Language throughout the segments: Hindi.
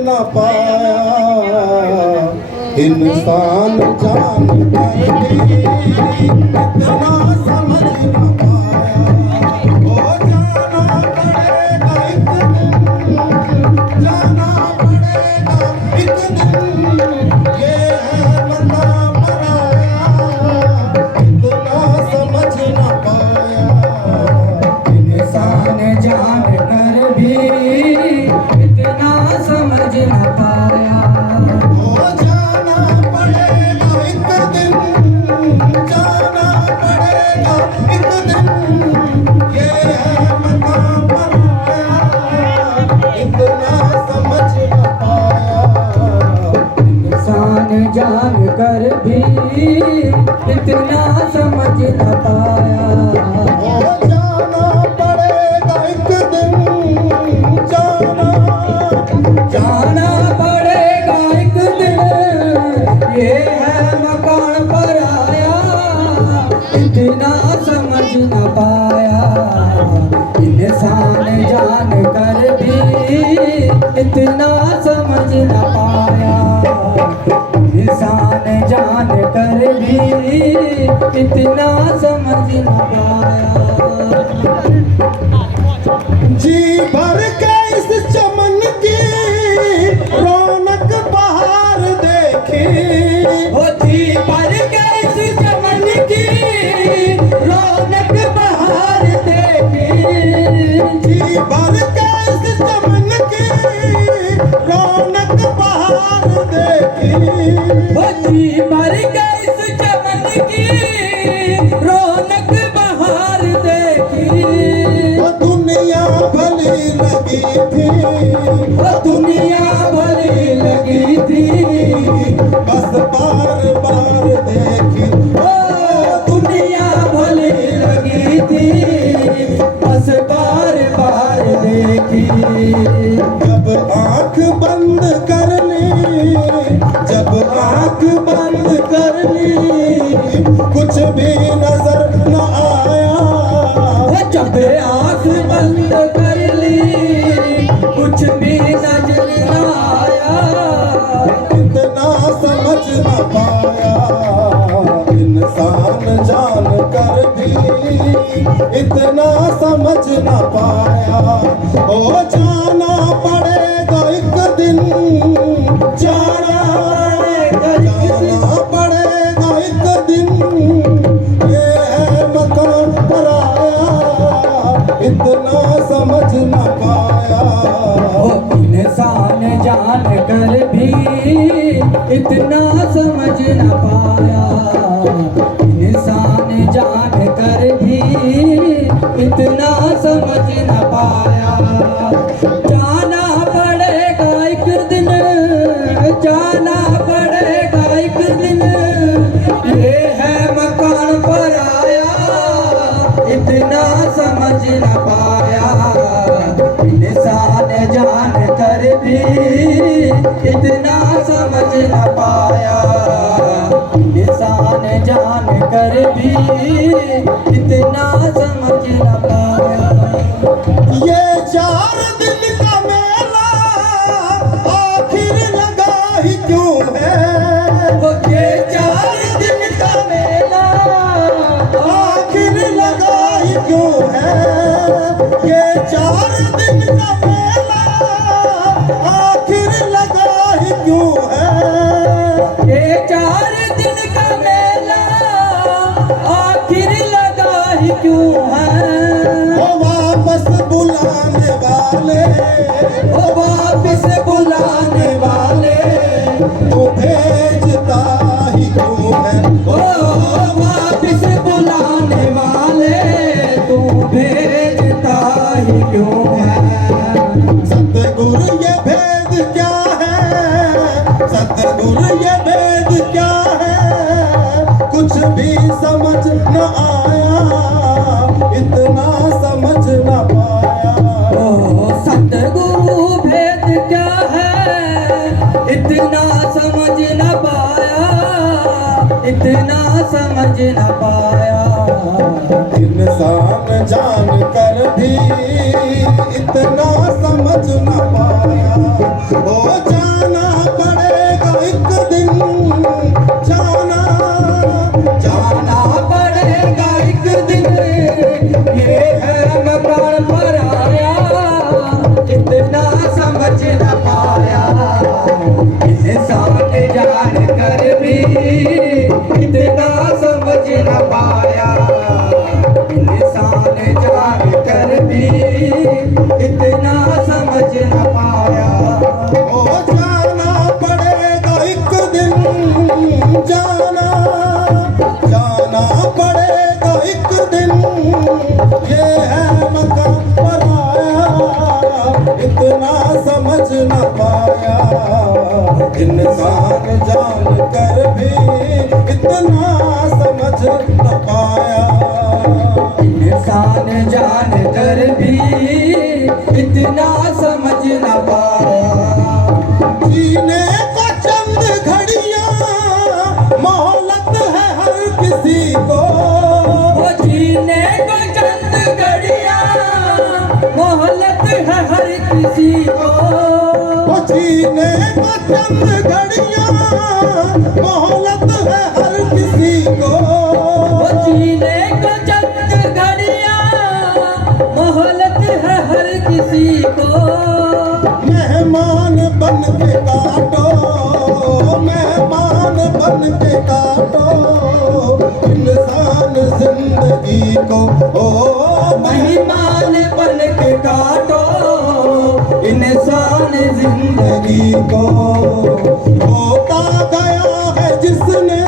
न पाया। इंसान जान कर भी इतना समझ न पाया। ओ जाना पड़ेगा एक दिन, जाना पड़ेगा एक दिन, ये है बता पराया, इतना समझ न पाया। इंसान जान कर भी इतना समझ न पाया। ओ जाना पड़ेगा एक दिन, जाना पड़ेगा एक दिन, ये है बता पराया, इतना समझ न पाया। इंसान जान कर भी इतना समझ न पाया। ओ जाना पड़ेगा एक दिन, जाना पड़ेगा एक दिन, ये है मकान पर आया, इतना समझ न पाया। इंसान जान कर भी इतना समझ न पाया। इंसान जान कर भी इतना समझ न पाया। जी भर के इस चमन की रौनक बाहर देखी। ओ जी भर के इस चमन की रौनक बाहर देखी। जी भर के इस चमन की रौनक बाहर देखी। ओ जी भर के इस चमन की रौनक बाहर देखी। वो दुनिया भली लगी थी, वो दुनिया भली लगी थी, बस बार बार देखी। ओ दुनिया भली लगी थी, बस बार बार देखी। जब आंख बंद कर ली, जब आंख बंद कर ली, कुछ भी नजर न आया। वो जब आँख बंद कर ली, कुछ भी नजर न आया। इतना समझ न पाया। इंसान जान कर भी इतना समझ न पाया। ओ जाना पड़ेगा एक दिन, जाना पड़ेगा एक दिन, ये है मकान पराया, इतना समझ न पाया। ओ इंसान जान कर भी इतना समझ न पाया। इंसान जान कर भी इतना समझ न पाया। जाना पड़ेगा एक दिन, जाना पड़ेगा एक दिन, ये है मकान पर आया, इतना समझ न पाया। इंसान जान कर भी इतना समझ न पाया। इंसान जान कर भी इतना समझ न पाया। ये 4 दिन का मेला आखिर लगा ही क्यों है। वो ये 4 दिन का मेला आखिर लगा ही क्यों है। ये 4 दिन का मेला आखिर लगा ही क्यों है। ये 4 दिन का मेला आखिर लगा ही क्यों है। वो वापस बुलाने वाले, ओ वापस बुलाने वाले, तो भेजता ही क्यों है। ओ वापस बुलाने वाले, तू भेजता ही क्यों है। सतगुरु ये भेद क्या है, सतगुरु ये भेद क्या है, कुछ भी समझ न आया, इतना समझ न पाया। ओ सतगुरु भेद क्या है, इतना समझ न पाया, इतना समझ न पाया। इंसान जान कर भी इतना समझ न पाया। ओ भी इतना समझ न पाया। ओ जाना पड़ेगा एक दिन, जाना पड़ेगा एक दिन, ये है मकान पराया, इतना समझ न पाया। इंसान जान कर भी इतना समझ न पाया। इंसान जान कर भी इतना समझ न पाया। जीने को चंद घड़ियां मोहलत है हर किसी को, वो जीने को चंद घड़ियां मोहलत है हर किसी को। वो जीने को चंद घड़ियां मोहलत है हर किसी को। वो जीने को चंद घड़ियां मोहलत है हर किसी को। मेहमान बन के काटो, मेहमान बन के काटो इंसान जिंदगी को। ओ मेहमान बन के काटो इंसान जिंदगी को। रोता गया है जिसने,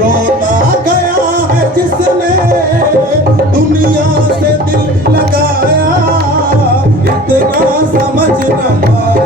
रोता गया है जिसने दुनिया से दिल लगाया, इतना समझ न पाया।